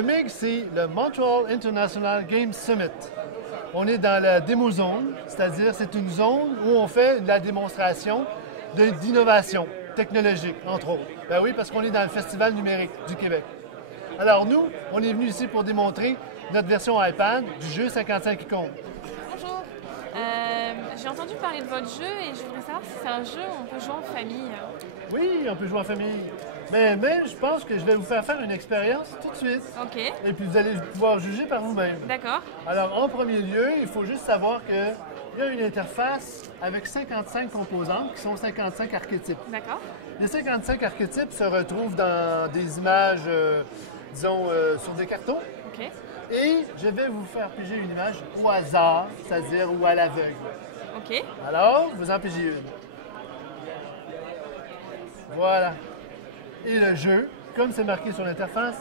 Le MIG, c'est le Montreal International Game Summit. On est dans la démo zone, c'est-à-dire c'est une zone où on fait de la démonstration d'innovation technologique, entre autres. Ben oui, parce qu'on est dans le Festival numérique du Québec. Alors nous, on est venu ici pour démontrer notre version iPad du jeu 55 qui compte. Bonjour, j'ai entendu parler de votre jeu et je voudrais savoir si c'est un jeu où on peut jouer en famille. Oui, on peut jouer en famille. Mais je pense que je vais vous faire une expérience tout de suite. Ok, Et puis vous allez pouvoir juger par vous-même. d'accord. Alors, en premier lieu, il faut juste savoir qu'il y a une interface avec 55 composantes qui sont 55 archétypes. D'accord. Les 55 archétypes se retrouvent dans des images, disons, sur des cartons. Ok, Et je vais vous faire piger une image au hasard, c'est-à-dire ou à l'aveugle. ok. Alors, vous en pigez une. Voilà. Et le jeu, comme c'est marqué sur l'interface,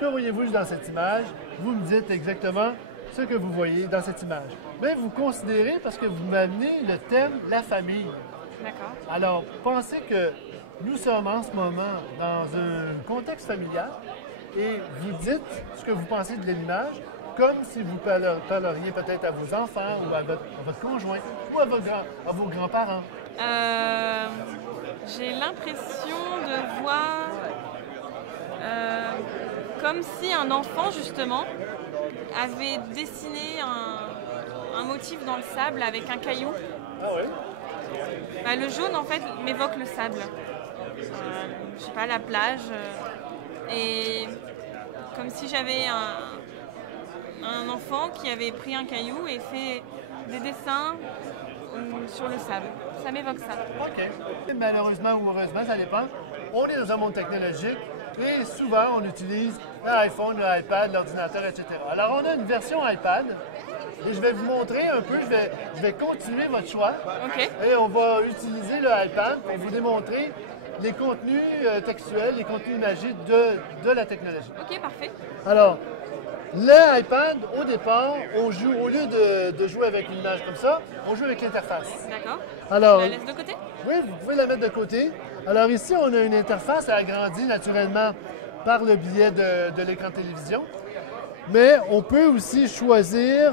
que voyez-vous dans cette image? Vous me dites exactement ce que vous voyez dans cette image. Mais vous considérez, parce que vous m'amenez le thème « la famille ». D'accord. Alors, pensez que nous sommes en ce moment dans un contexte familial et vous dites ce que vous pensez de l'image comme si vous parleriez peut-être à vos enfants ou à votre conjoint ou à vos grands-parents. J'ai l'impression de voir comme si un enfant, justement, avait dessiné un motif dans le sable avec un caillou. Ah oui? Bah, le jaune, en fait, m'évoque le sable. Je sais pas, la plage. Et comme si j'avais un enfant qui avait pris un caillou et fait des dessins sur le sable. Ça m'évoque ça. OK. Malheureusement ou heureusement, ça dépend. On est dans un monde technologique et souvent, on utilise l'iPhone, l'iPad, l'ordinateur, etc. Alors, on a une version iPad et je vais vous montrer un peu, je vais continuer votre choix. OK. Et on va utiliser le iPad pour vous démontrer les contenus textuels, les contenus magiques de la technologie. OK, parfait. Alors, l'iPad, au départ, on joue, au lieu de jouer avec une image comme ça, on joue avec l'interface. D'accord. Alors, Je la laisse de côté? oui, vous pouvez la mettre de côté. Alors ici, on a une interface agrandie naturellement par le biais de l'écran de télévision. Mais on peut aussi choisir,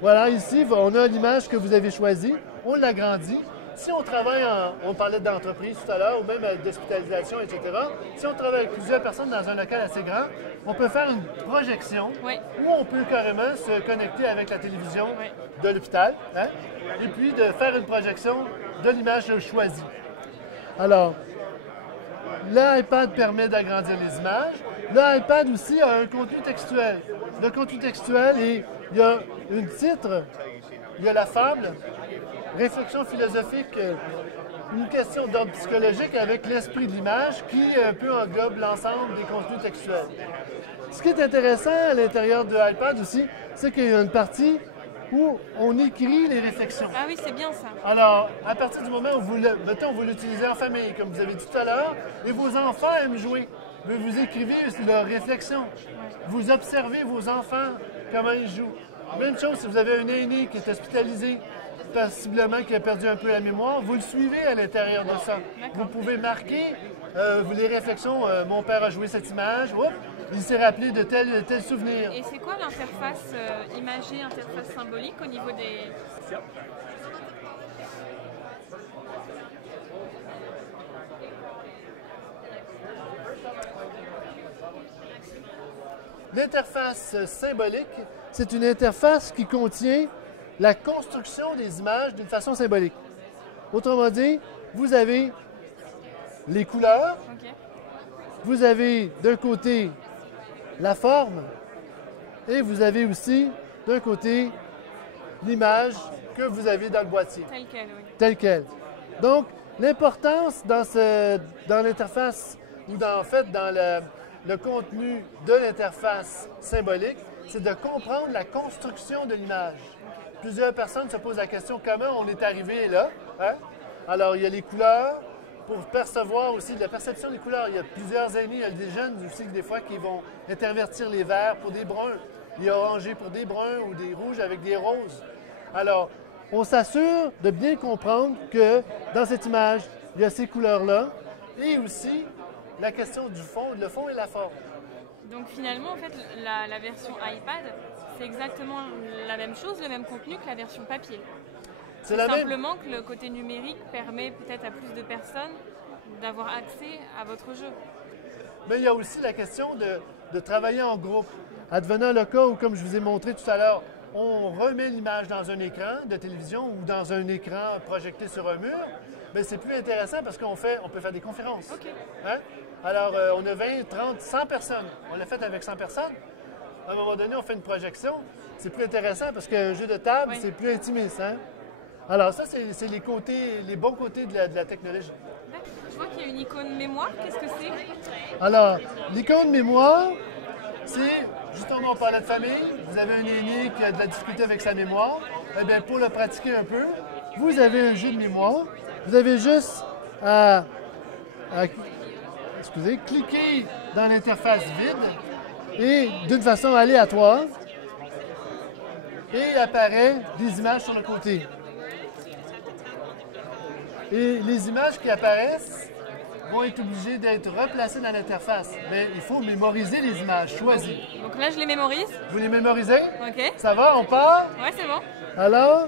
voilà, ici, on a l'image que vous avez choisie, on l'agrandit. Si on travaille on parlait d'entreprise tout à l'heure, ou même d'hospitalisation, etc. Si on travaille avec plusieurs personnes dans un local assez grand, on peut faire une projection Oui. où on peut carrément se connecter avec la télévision Oui. de l'hôpital, hein, et puis de faire une projection de l'image choisie. Alors, l'iPad permet d'agrandir les images. L'iPad aussi a un contenu textuel. Le contenu textuel, il y a un titre, il y a la fable, réflexion philosophique, une question d'ordre psychologique avec l'esprit de l'image qui un peu englobe l'ensemble des contenus textuels. Ce qui est intéressant à l'intérieur de l'iPad aussi, c'est qu'il y a une partie où on écrit les réflexions. Ah oui, c'est bien ça. Alors, à partir du moment où vous l'utilisez en famille, comme vous avez dit tout à l'heure, et vos enfants aiment jouer, mais vous écrivez leurs réflexions. Vous observez vos enfants, comment ils jouent. Même chose si vous avez un aîné qui est hospitalisé, possiblement qui a perdu un peu la mémoire, vous le suivez à l'intérieur de ça. Vous pouvez marquer les réflexions. Mon père a joué cette image, oups, il s'est rappelé de tel souvenir. Et c'est quoi l'interface imagée, interface symbolique au niveau des... L'interface symbolique, c'est une interface qui contient la construction des images d'une façon symbolique. Autrement dit, vous avez les couleurs, OK. vous avez d'un côté la forme et vous avez aussi d'un côté l'image que vous avez dans le boîtier, Tel quel, oui. telle quelle. Donc, l'importance dans l'interface ou en fait dans le contenu de l'interface symbolique, c'est de comprendre la construction de l'image. Plusieurs personnes se posent la question comment on est arrivé là. Hein? Alors, il y a les couleurs, pour percevoir aussi la perception des couleurs. Il y a plusieurs aînés, il y a des jeunes aussi des fois qui vont intervertir les verts pour des bruns, les orangés pour des bruns ou des rouges avec des roses. Alors, on s'assure de bien comprendre que dans cette image, il y a ces couleurs-là et aussi la question du fond, le fond et la forme. Donc finalement, en fait, la version iPad, c'est exactement la même chose, le même contenu que la version papier. C'est simplement que le côté numérique permet peut-être à plus de personnes d'avoir accès à votre jeu. Mais il y a aussi la question de travailler en groupe. Advenant le cas où, comme je vous ai montré tout à l'heure, on remet l'image dans un écran de télévision ou dans un écran projeté sur un mur, bien, c'est plus intéressant parce qu'on peut faire des conférences. OK. Hein? Alors, on a 20, 30, 100 personnes. On l'a fait avec 100 personnes. À un moment donné, on fait une projection. C'est plus intéressant parce qu'un jeu de table, c'est plus intimiste. Hein? Alors ça, c'est les bons côtés de la technologie. Je vois qu'il y a une icône mémoire. Qu'est-ce que c'est? Alors, l'icône mémoire, c'est, justement, on parlait de famille. Vous avez un aîné qui a de la difficulté avec sa mémoire. Eh bien, pour le pratiquer un peu, vous avez un jeu de mémoire. Vous avez juste à cliquer dans l'interface vide et d'une façon aléatoire, et apparaît des images sur le côté. Et les images qui apparaissent vont être obligées d'être replacées dans l'interface. Mais il faut mémoriser les images choisies. Donc là, je les mémorise. Vous les mémorisez? OK. Ça va, on part? Ouais, c'est bon. Alors,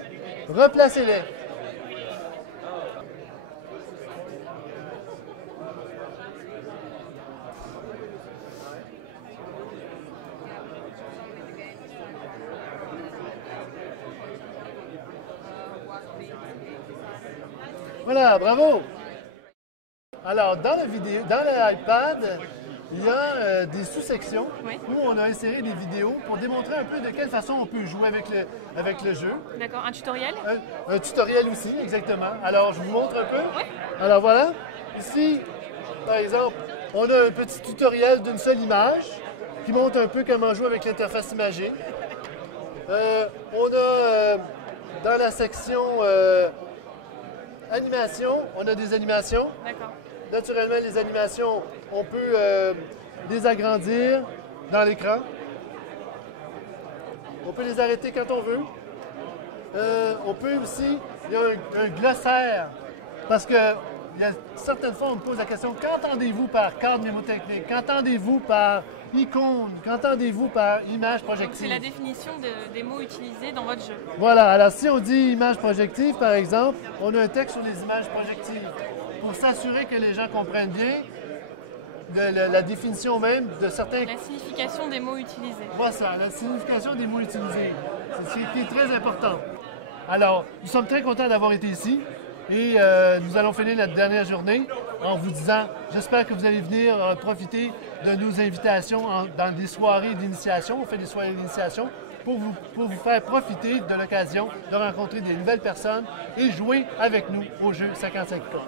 replacez-les. Voilà, bravo! Alors, dans l'iPad, il y a des sous-sections où on a inséré des vidéos pour démontrer un peu de quelle façon on peut jouer avec le jeu. D'accord, un tutoriel? Un tutoriel aussi, exactement. Alors, je vous montre un peu. Oui. Alors, voilà. Ici, par exemple, on a un petit tutoriel d'une seule image qui montre un peu comment jouer avec l'interface imagée. On a, dans la section animation, on a des animations. D'accord. Naturellement, les animations, on peut les agrandir dans l'écran. On peut les arrêter quand on veut. On peut aussi, il y a un glossaire, parce que il y a certaines fois, on me pose la question, qu'entendez-vous par cadre mémotechnique? Qu'entendez-vous par icône? Qu'entendez-vous par image projective? C'est la définition des mots utilisés dans votre jeu. Voilà, alors si on dit image projective, par exemple, on a un texte sur les images projectives pour s'assurer que les gens comprennent bien la définition même de certains... La signification des mots utilisés. Voilà ça, la signification des mots utilisés. C'est ce qui est très important. Alors, nous sommes très contents d'avoir été ici et nous allons finir notre dernière journée en vous disant, j'espère que vous allez venir profiter de nos invitations dans des soirées d'initiation. On fait des soirées d'initiation pour vous faire profiter de l'occasion de rencontrer des nouvelles personnes et jouer avec nous au jeu 55 cas.